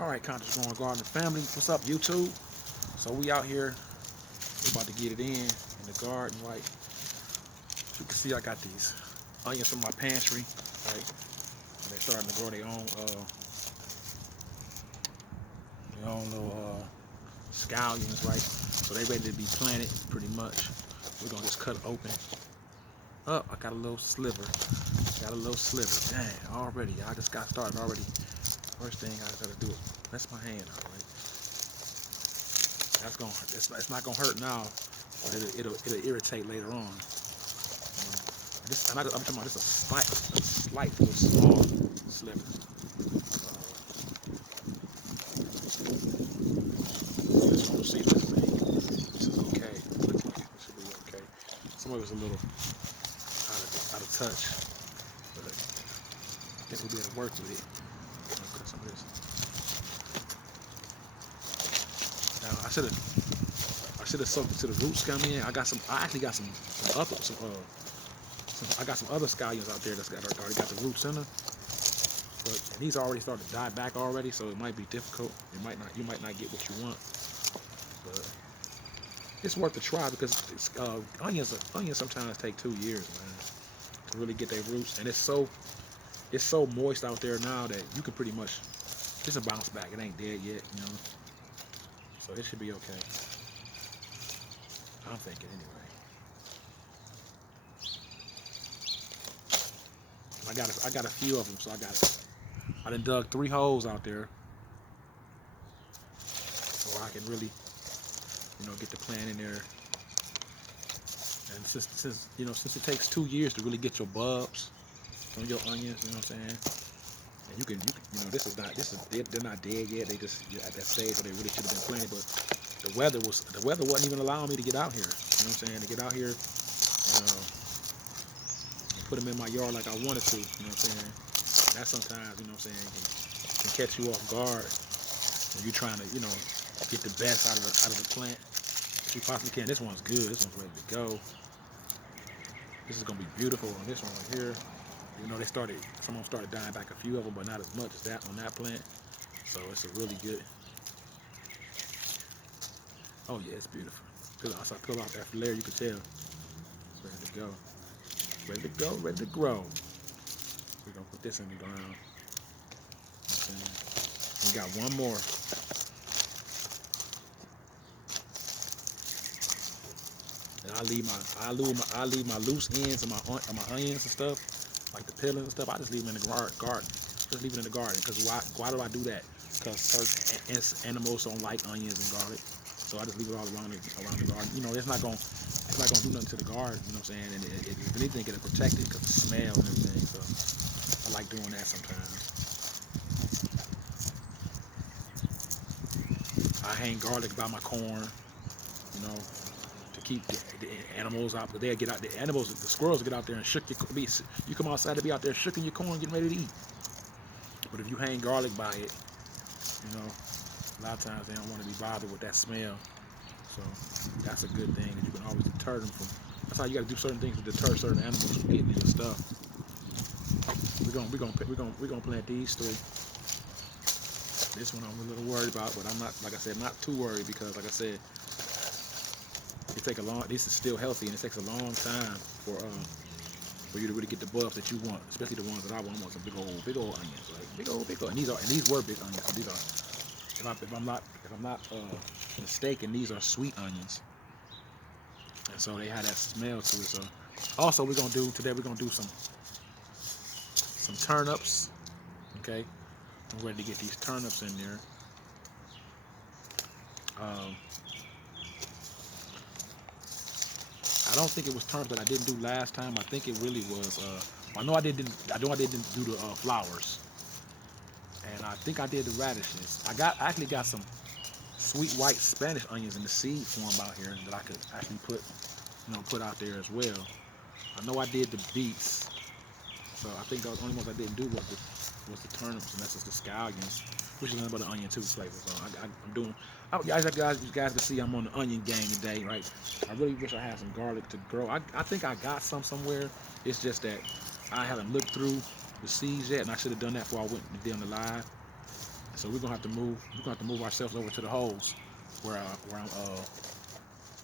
All right, Conscious Growing Garden family, what's up, YouTube? So we out here, we about to get it in the garden, right? You can see I got these onions in my pantry, right? They're starting to grow their own little scallions, right? So they ready to be planted, pretty much. We're gonna just cut it open. Oh, I got a little sliver. Got a little sliver. Dang, already. I just got started already. First thing I gotta do is press my hand out, right? That's gonna. It's not gonna hurt now, but it'll irritate later on. This, I'm talking about just a slight little small sliver. This one, we'll see this thing. This is okay. Looks like it should be okay. Some of it was a little out of touch, but I think we'll be able to work with it. Cut some of this. Now I should have soaked it to the roots come in. I actually got some other I got some other scallions out there that's already got the roots in them. But and these already started to die back already, so it might be difficult. You might not get what you want, but it's worth a try because onions sometimes take 2 years, man, to really get their roots. And it's so moist out there now that you can pretty much it's a bounce back. It ain't dead yet, you know. So it should be okay. I'm thinking anyway. I got a few of them, so I done dug 3 holes out there, so I can really, get the plant in there. And since it takes 2 years to really get your bulbs on your onions, you know what I'm saying? And they're not dead yet. They just at that stage where they really should have been planted, but the weather wasn't even allowing me to get out here. You know what I'm saying? To get out here and put them in my yard like I wanted to. You know what I'm saying? That sometimes, you know what I'm saying, can catch you off guard when you're trying to, get the best out of the plant that you possibly can. This one's good. This one's ready to go. This is gonna be beautiful on this one right here. Some of them started dying back, a few of them, but not as much as that on that plant. So it's a really good. Oh yeah, it's beautiful. As I peel off that flare, you can tell it's ready to go. Ready to go, ready to grow. We're gonna put this in the ground. You know what I'm saying? We got one more. And I leave my loose ends of my onions and stuff, like the peelings and stuff. I just leave them in the garden. Just leave it in the garden. Because why do I do that? Because certain animals don't like onions and garlic. So I just leave it all around the garden. It's not gonna do nothing to the garden. You know what I'm saying? And if anything, it'll protect it because the smell and everything. So I like doing that sometimes. I hang garlic by my corn. To keep the animals out, but they'll get out. The squirrels get out there and shook your. You come outside to be out there shooking your corn, getting ready to eat. But if you hang garlic by it, a lot of times they don't want to be bothered with that smell. So that's a good thing that you can always deter them from. That's how you got to do certain things to deter certain animals from getting your stuff. We're gonna plant these 3. This one I'm a little worried about, but I'm not, like I said, not too worried because, like I said, this is still healthy, and it takes a long time for you to really get the bulbs that you want, especially the ones that I want. I want some big old onions, like big old. And these were big onions. So these are, if I'm not mistaken, these are sweet onions, and so they have that smell to it. So also we're gonna do some turnips. Okay, I'm ready to get these turnips in there. I don't think it was turnips that I didn't do last time. I think it really was. I know I didn't do the flowers, and I think I did the radishes. I actually got some sweet white Spanish onions in the seed form out here that I could actually put out there as well. I know I did the beets, so I think the only ones I didn't do was the turnips, and that's just the scallions, which is nothing but an onion too flavor. So I'm doing. You guys can see I'm on the onion game today, right? I really wish I had some garlic to grow. I think I got some somewhere. It's just that I haven't looked through the seeds yet, and I should have done that before I went and did on the live. So we're gonna have to move. We're gonna have to move ourselves over to the holes where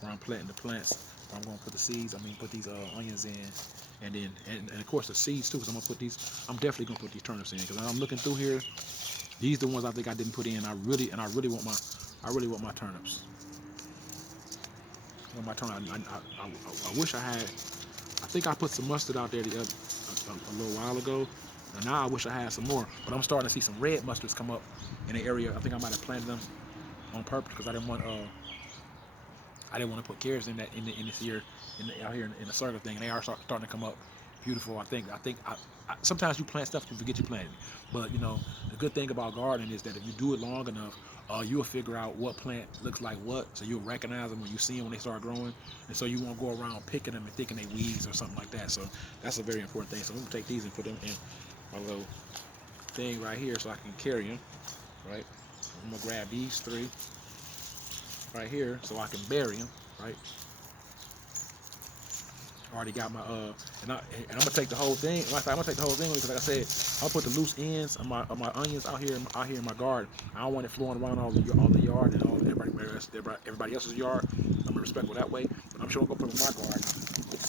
I'm planting the plants. I'm gonna put the seeds. I mean, put these onions in, and then and of course the seeds too. Because I'm gonna put these. I'm definitely gonna put these turnips in. Because I'm looking through here. These are the ones I think I didn't put in. I really want my turnips. I want my turnips. I wish I had. I think I put some mustard out there a little while ago. And now I wish I had some more. But I'm starting to see some red mustards come up in the area. I think I might have planted them on purpose because I didn't want to put carrots in that in this year out here in the circle thing, and they are starting to come up beautiful. Sometimes you plant stuff you forget you planted it, but you know the good thing about gardening is that if you do it long enough, you'll figure out what plant looks like what, so you'll recognize them when you see them when they start growing, and so you won't go around picking them and thinking they weeds or something like that. So that's a very important thing. So I'm gonna take these and put them in my little thing right here so I can carry them. Right, I'm gonna grab these three right here so I can bury them, right? Already got my and I'm gonna take the whole thing. Like I'm gonna take the whole thing because, like I said, I'll put the loose ends of my onions out here in my garden. I don't want it flowing around all the yard and everybody else's yard. I'm respectful that way, but I'm sure I'm gonna put them in my garden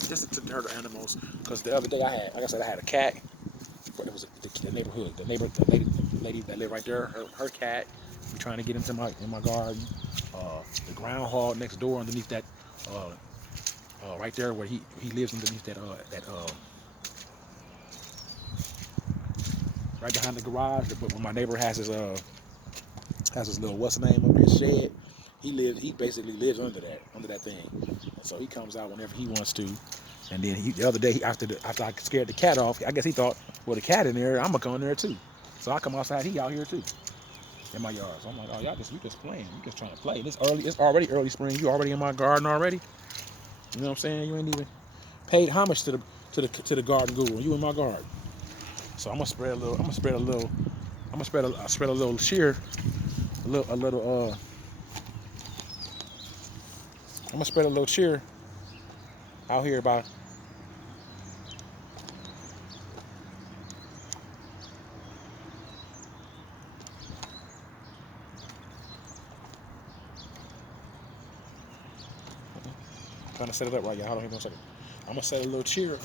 just to deter the animals. Because the other day like I said, I had a cat. It was the neighborhood, the lady that lived right there. Her cat. We trying to get into in my garden. The groundhog next door underneath that. Right there where he lives underneath that right behind the garage. But when my neighbor has his little what's the name up his shed, he basically lives under that thing, and so he comes out whenever he wants to. And then the other day after I scared the cat off, I guess he thought, well, the cat in there, I'm gonna come in there too. So I come outside, he out here too in my yard. So I'm like, oh, you just playing, you just trying to play. And it's already early spring. You already in my garden already. You know what I'm saying? You ain't even paid homage to the garden guru. You in my garden. So I'm gonna spread a little. Spread a little shear. I'm gonna spread a little cheer out here by. Trying to set it up right, y'all. Hold on, give me 1 second. I'm gonna set a little cheer.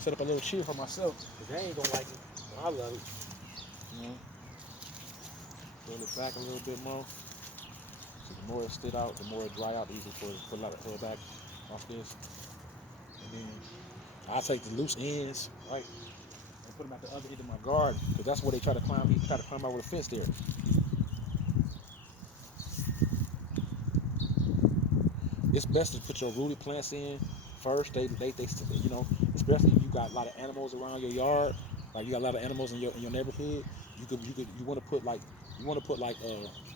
Set up a little cheer for myself. Cause they ain't gonna like it. But I love it. You know. Pull it back a little bit more. So the more it stood out, the more it dry out, the easier for it to pull back off this. And then I'll take the loose ends, right, and put them at the other end of my garden, because that's where they try to climb. He try to climb over the fence there. It's best to put your rooted plants in first. They you know, especially if you got a lot of animals around your yard, like you got a lot of animals in your neighborhood. You want to put like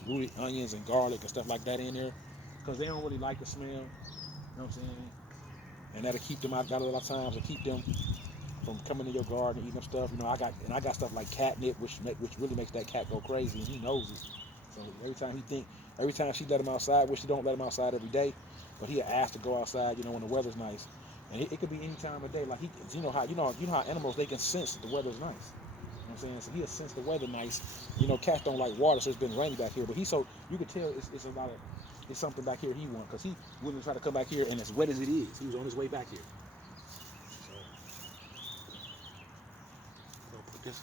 rooted onions and garlic and stuff like that in there, because they don't really like the smell. You know what I'm saying? And that'll keep them out a lot of times and keep them from coming to your garden and eating up stuff. You know, I got stuff like catnip, which really makes that cat go crazy, and he knows it. So every time she let him outside, which she don't let him outside every day, but he'll ask to go outside, you know, when the weather's nice, and it could be any time of day. Like you know how animals, they can sense that the weather's nice. You know what I'm saying? So he'll sense the weather nice. You know, cats don't like water, so it's been rainy back here, but you could tell it's something back here he wants, because he wouldn't try to come back here and as wet as it is, he was on his way back here. So I'm gonna put this.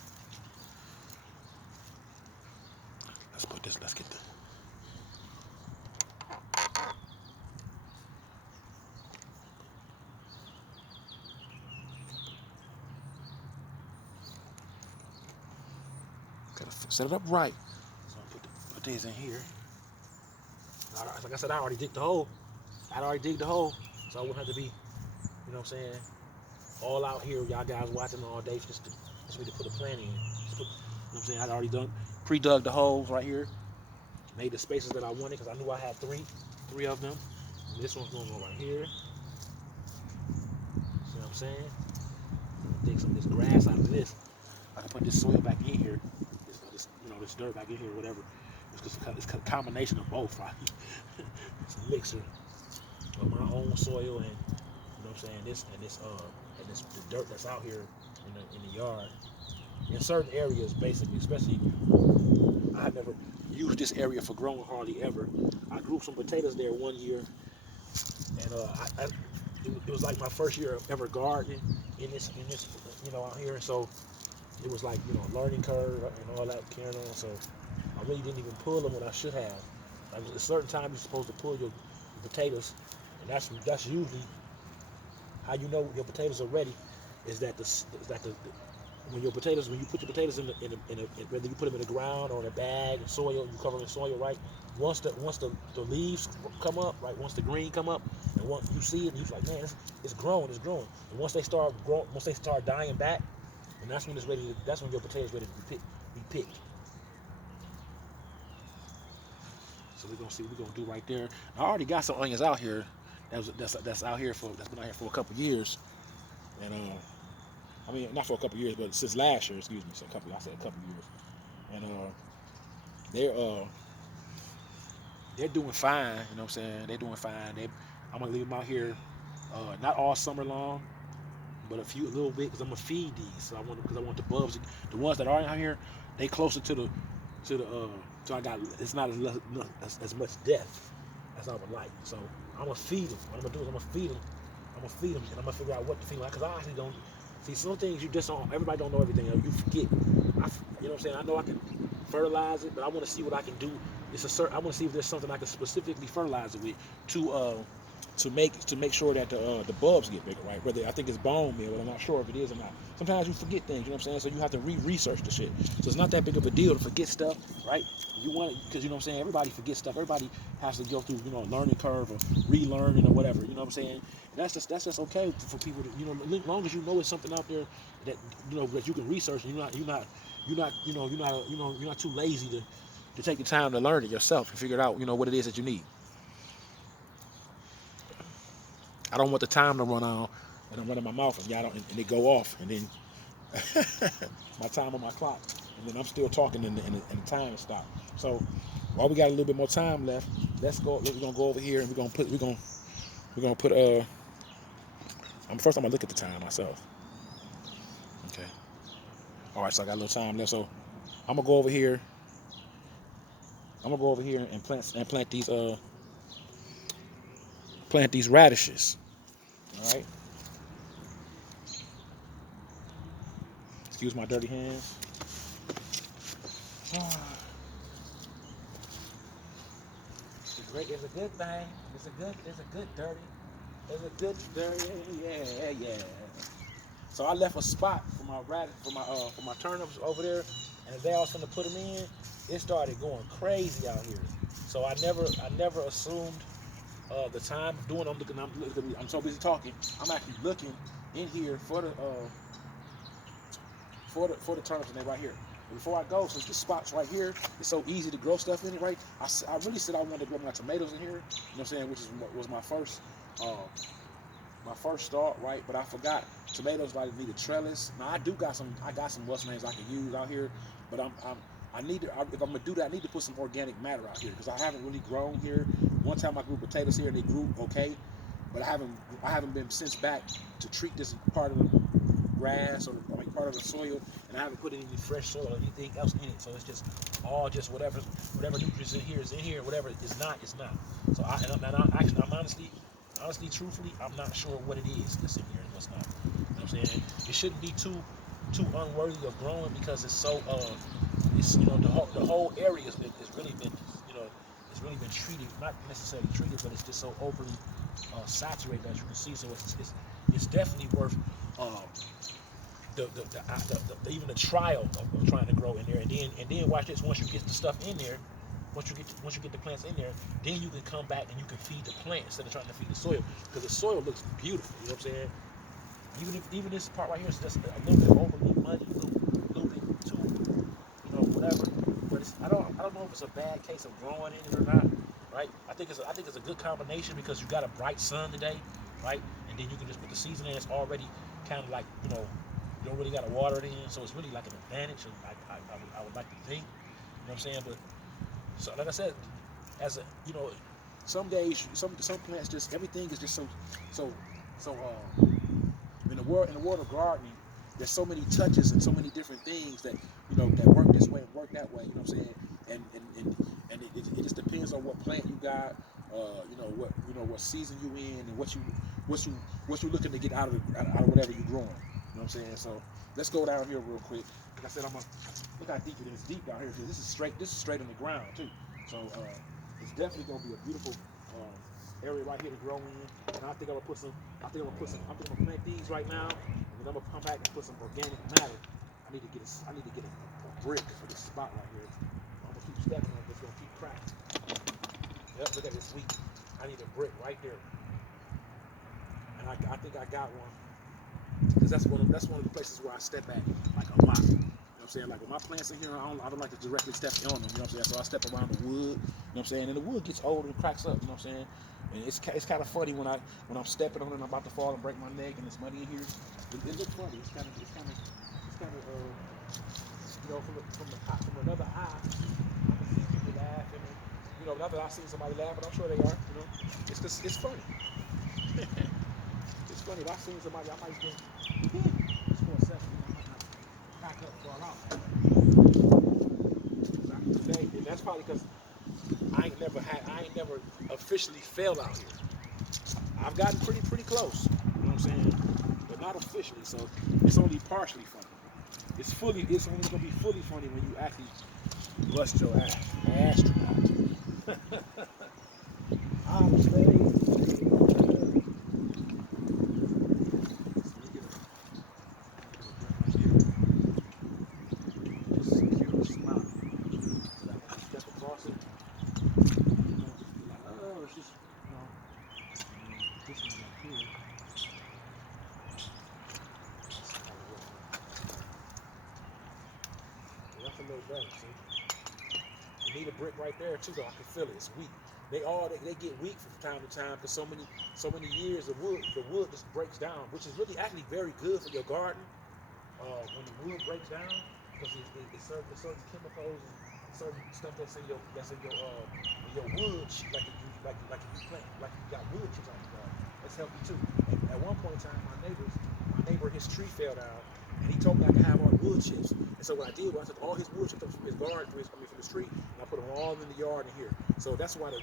Let's put this. Let's get the. Gotta set it up right. So I put these in here. Like I said, I already digged the hole. So I wouldn't have to be, you know what I'm saying, all out here, y'all guys watching all day just for me to put a plant in. You know what I'm saying? I'd already pre-dug the holes right here, made the spaces that I wanted, because I knew I had three of them. And this one's going to go right here. See what I'm saying? I'm gonna dig some of this grass out of this. I can put this soil back in here, this dirt back in here, whatever. It's a combination of both, right? It's a mixture of my own soil and, you know what I'm saying, this the dirt that's out here in the yard. in certain areas, basically, especially I had never used this area for growing hardly ever. I grew some potatoes there one year, and it was like my first year of ever gardening in this out here. So it was like a learning curve and all that carrying on. So I really didn't even pull them when I should have. Like a certain time you're supposed to pull your potatoes, and that's usually how you know your potatoes are ready. Is that the when you put your potatoes whether you put them in the ground or in a bag and soil, you cover them in soil, right? Once the leaves come up, right? Once the green come up, and once you see it, you're like, man, it's growing, it's growing. And once they start dying back, and that's when it's ready. That's when your potatoes ready to be picked. So we're gonna see what we're gonna do right there. I already got some onions out here. That's out here that's been out here for a couple of years, and I mean not for a couple of years, but since last year, excuse me. So I said a couple of years, and they're they're doing fine. You know what I'm saying? They're doing fine. I'm gonna leave them out here, not all summer long, but a little bit, because I'm gonna feed these. So because I want the bulbs, the ones that are out here, they closer to the so I got it's not as much death as I would like. So I'm gonna feed them. What I'm gonna do is I'm gonna feed them. And I'm gonna figure out what to feed them. Because I actually don't see some things you just don't. Everybody don't know everything. You forget. You know what I'm saying? I know I can fertilize it, but I want to see what I can do. I want to see if there's something I can specifically fertilize it with to to make sure that the bulbs get bigger, right? Whether I think it's bone meal, but I'm not sure if it is or not. Sometimes you forget things, you know what I'm saying? So you have to research the shit. So it's not that big of a deal to forget stuff, right? You want it because you know what I'm saying. Everybody forgets stuff. Everybody has to go through a learning curve or relearning or whatever. You know what I'm saying? And that's just okay for people to as long as you know it's something out there that that you can research and you're not too lazy to take the time to learn it yourself and figure out what it is that you need. I don't want the time to run out and I'm running my mouth and y'all don't and it go off and then my time on my clock and then I'm still talking and the time is stopped. So while we got a little bit more time left, let's go. We're gonna go over here and we're gonna put first I'm gonna look at the time myself. Okay. All right. So I got a little time left. So I'm gonna go over here. I'm gonna go over here and plant these radishes. All right. Excuse my dirty hands. It's a good thing. It's a good dirty. It's a good dirty. Yeah. So I left a spot for my turnips over there, and as I was gonna put them in, it started going crazy out here. So I never assumed the time of doing. I'm so busy talking. I'm actually looking in here for the turnips, and they're right here. Before I go, since this spot's right here, it's so easy to grow stuff in it, right? I really said I wanted to grow my tomatoes in here, you know what I'm saying, which was my first thought, right? But I forgot tomatoes like need a trellis. Now I got some what's names I can use out here, but if I'm gonna do that, I need to put some organic matter out here because I haven't really grown here. One time I grew potatoes here and they grew okay, but I haven't been since back to treat this part of the grass or like part of the soil, and I haven't put any fresh soil or anything else in it. So it's just all just whatever nutrients in here is in here. Whatever is not is not. So I'm honestly, truthfully, I'm not sure what it is that's in here and what's not. You know what I'm saying? It shouldn't be too unworthy of growing because it's so it's the whole area is really been it's really been treated, not necessarily treated, but it's just so overly saturated as you can see. So it's definitely worth um, even the trial of trying to grow in there, and then watch this. Once you get the stuff in there, once you get the plants in there, then you can come back and you can feed the plant instead of trying to feed the soil because the soil looks beautiful. You know what I'm saying? Even this part right here is just a little bit overly muddy, a little bit too, whatever. But I don't know if it's a bad case of growing in it or not, right? I think it's a good combination because you got a bright sun today, right? And then you can just put the seeds in there. It's already kind of like you don't really got to water it in, so it's really like an advantage. I would like to think, you know what I'm saying? But so like I said, as a some days some plants just everything is just so in the world of gardening. there's so many touches and so many different things that that work this way and work that way. You know what I'm saying? And it just depends on what plant you got. What season you in and what you looking to get out of whatever you're growing. You know what I'm saying? So let's go down here real quick. Like I said, I'm gonna look how deep it is. Deep down here. This is straight. This is straight on the ground too. So it's definitely gonna be a beautiful area right here to grow in. And I think I'm gonna put some. I'm gonna plant these right now, and then I'm gonna come back and put some organic matter. I need to get a brick for this spot right here. I'm gonna keep stepping on it. It's gonna keep cracking. Yep, look at this wheat. I need a brick right there, and I think I got one. Because that's one of the places where I step at like a lot. You know what I'm saying? Like with my plants in here, I don't like to directly step on them. You know what I'm saying? So I step around the wood. You know what I'm saying? And the wood gets old and cracks up. You know what I'm saying? And it's kind of funny when I'm stepping on it and I'm about to fall and break my neck and it's muddy in here. It looks funny. It's kind of from another eye. I can see people laughing. And, not that I see somebody laugh, but I'm sure they are. It's just it's funny. It's funny. If I seen somebody, I might think just for a second, I might not back up for a lot. And that's probably because I ain't never officially failed out here. I've gotten pretty close. You know what I'm saying? But not officially. So it's only partially funny. It's only gonna be fully funny when you actually bust your ass. Astronaut. I'm staying. That's a little better, see? You need a brick right there too, though. I can feel it. It's weak. They get weak from time to time because so many years the wood just breaks down, which is really actually very good for your garden. When the wood breaks down, because it's certain chemicals and certain stuff that's in your wood, like if you plant, like you got wood chips on your garden. That's healthy too. And at one point in time, my neighbor, his tree fell down, and he told me I could have all the wood chips. And so what I did was I took all his wood chips from his garden, from his tree, and I put them all in the yard in here. So that's why the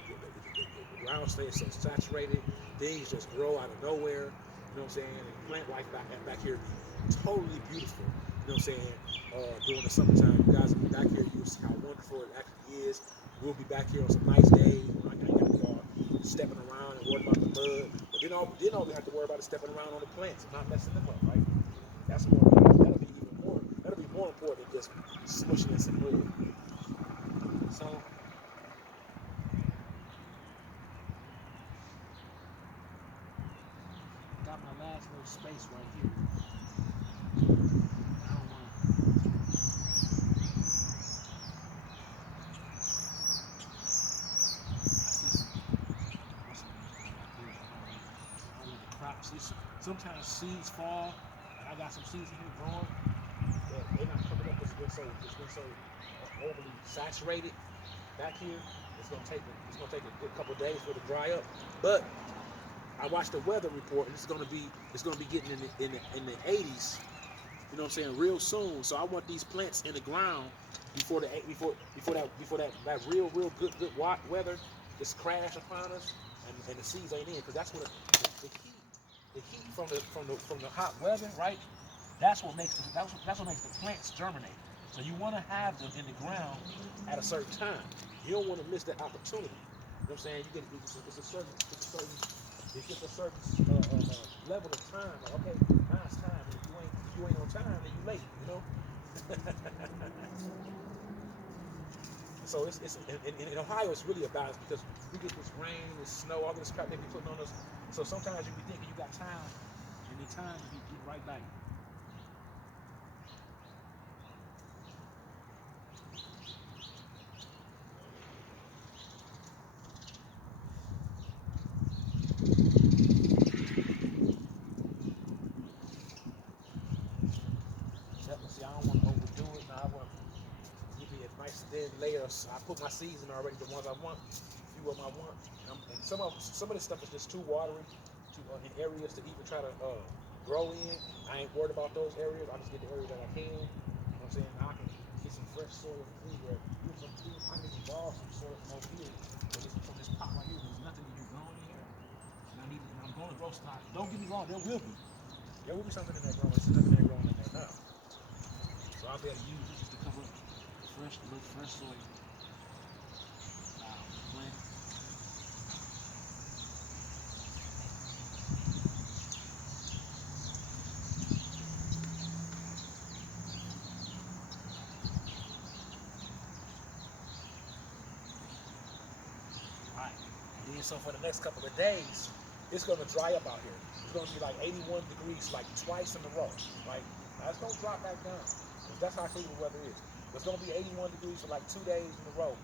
ground stays so saturated. Things just grow out of nowhere. You know what I'm saying? And plant life back here totally beautiful. You know what I'm saying? During the summertime, you guys will be back here. You'll see how wonderful it actually is. We'll be back here on some nice days when I got y'all stepping around and worrying about the mud. But then all we have to worry about is stepping around on the plants and not messing them up, right? That'll be more important than just smushing in some mud. So got my last little space right here. I don't want crops. Sometimes seeds fall, and I got some seeds in here growing, but they're not coming up. It's been so overly saturated back here. It's gonna take a good couple of days for it to dry up. But I watched the weather report, and it's gonna be getting in the 80s. You know what I'm saying? Real soon. So I want these plants in the ground before that real good weather just crash upon us, and the seeds ain't in, because that's what the heat from the hot weather, right? That's what makes the plants germinate. So you want to have them in the ground at a certain time. You don't want to miss that opportunity. You know what I'm saying? It's just a certain level of time. Like, okay, now it's time. And if you ain't on time, then you late. You know. So in Ohio, it's really about it because we get this rain, this snow, all this crap they be putting on us. So sometimes you be thinking you got time, and the time you be getting right back. See, I don't want to overdo it. Now I want to give me a nice thin layer. I put my seeds in already, the ones I want, a few of them I want, and some of this stuff is just too watery, in areas to even try to grow in. I ain't worried about those areas. I just get the area that I can. You know what I'm saying? Now I can get some fresh soil from anywhere. I can borrow some soil from over here. From this pot right here, there's nothing even growing in here. And I'm going to grow stock. Don't get me wrong, there will be. There will be something in there growing. There's nothing in there growing in there now. So I'll be able to use this just to cover up fresh soil. Plant. Alright. And then so for the next couple of days, it's gonna dry up out here. It's gonna be like 81 degrees like twice in a row. Right? Now it's gonna drop back down. That's how Cleveland weather is. It's gonna be 81 degrees for like 2 days in a row.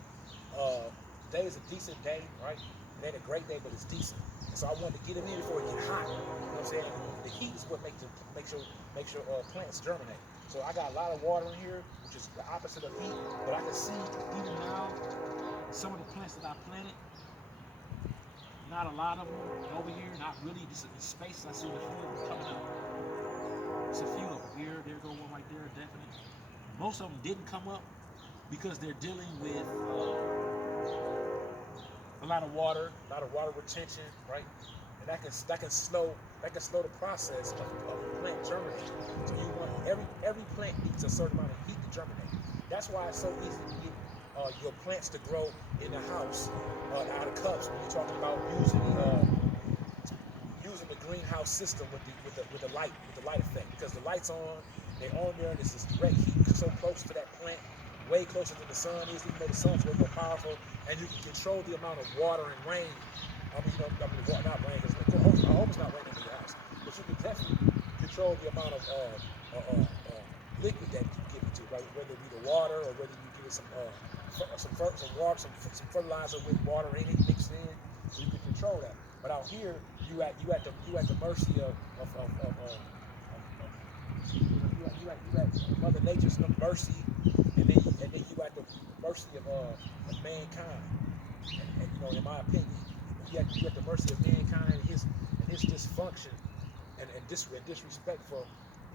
Today is a decent day, right? It ain't a great day, but it's decent. And so I wanted to get them in before it get hot. You know what I'm saying? The heat is what makes your plants germinate. So I got a lot of water in here, which is the opposite of heat. But I can see even now some of the plants that I planted. Not a lot of them over here. Not really. Just the spaces I see the field coming up. It's a few of them here. There go one right there, definitely. Most of them didn't come up because they're dealing with a lot of water retention, right? And that can slow the process of plant germinating. So you want every plant needs a certain amount of heat to germinate. That's why it's so easy to get your plants to grow in the house out of cups when you're talking about using the greenhouse system with the light effect, because the light's on, they're on there, and this is direct heat so close to that plant, way closer than the sun is, even though the sun's way more powerful, and you can control the amount of water and rain. Not rain, because I hope it's not raining in your house, but you can definitely control the amount of liquid that you give it to, right? Whether it be the water or whether you give it some fertilizer with water in it mixed in, so you can control that. But out here, you at the mercy of Mother Nature's mercy, and then you at the mercy of mankind. And you know, in my opinion, you at the mercy of mankind and his dysfunction and disrespect for,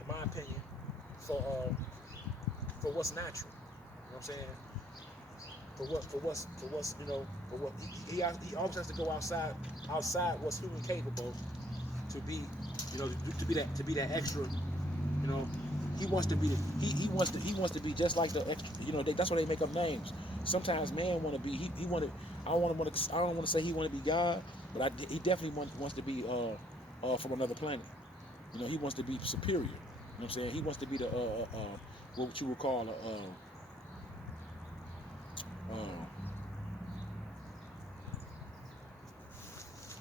in my opinion, for what's natural. You know what I'm saying? For what he always has to go outside what's human capable to be, to be that extra, you know. He wants to be he wants to be just like the extra, that's why they make up names. Sometimes man want to be I don't want to say he want to be God, but he definitely wants to be from another planet. He wants to be superior. You know what I'm saying? He wants to be the what you would call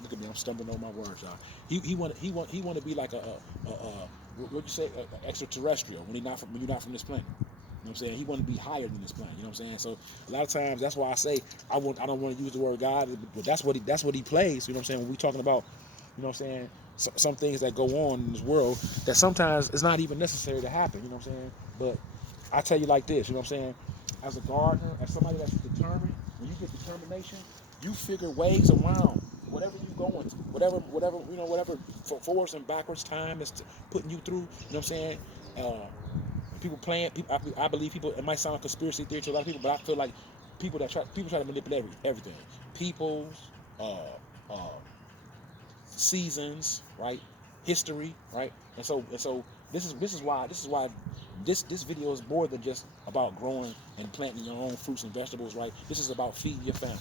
look at me, I'm stumbling on my words, y'all. He want to be like what you say, extraterrestrial when you're not from this planet. You know what I'm saying? He want to be higher than this planet. You know what I'm saying? So a lot of times that's why I say I don't want to use the word God, but that's what he plays. You know what I'm saying? When we talking about, you know what I'm saying, some things that go on in this world that sometimes it's not even necessary to happen. You know what I'm saying? But I tell you like this. You know what I'm saying? As a gardener, as somebody that's determined, when you get determination, you figure ways around whatever you're going through, whatever forwards and backwards time is putting you through. You know what I'm saying? People playing. I believe people. It might sound like conspiracy theory to a lot of people, but I feel like people try to manipulate everything. People's uh, seasons, right? History, right? And so this is why this video is more than just about growing and planting your own fruits and vegetables, right? This is about feeding your family.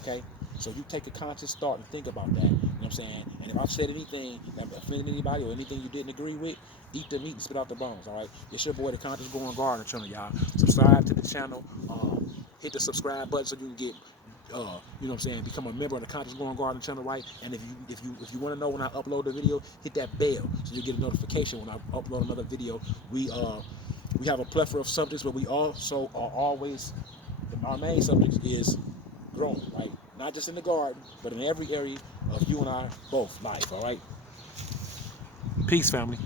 Okay? So you take a conscious thought and think about that. You know what I'm saying? And if I've said anything that offended anybody or anything you didn't agree with, eat the meat and spit out the bones, all right? It's your boy, the Conscious Growing Gardener channel, y'all. Subscribe to the channel. Hit the subscribe button so you can get, you know what I'm saying, become a member of the Conscious Growing Gardener channel, right? And if you want to know when I upload the video, hit that bell so you get a notification when I upload another video. We have a plethora of subjects, but we also are always, our main subject is growing, right? Not just in the garden, but in every area of you and I both life, all right? Peace, family.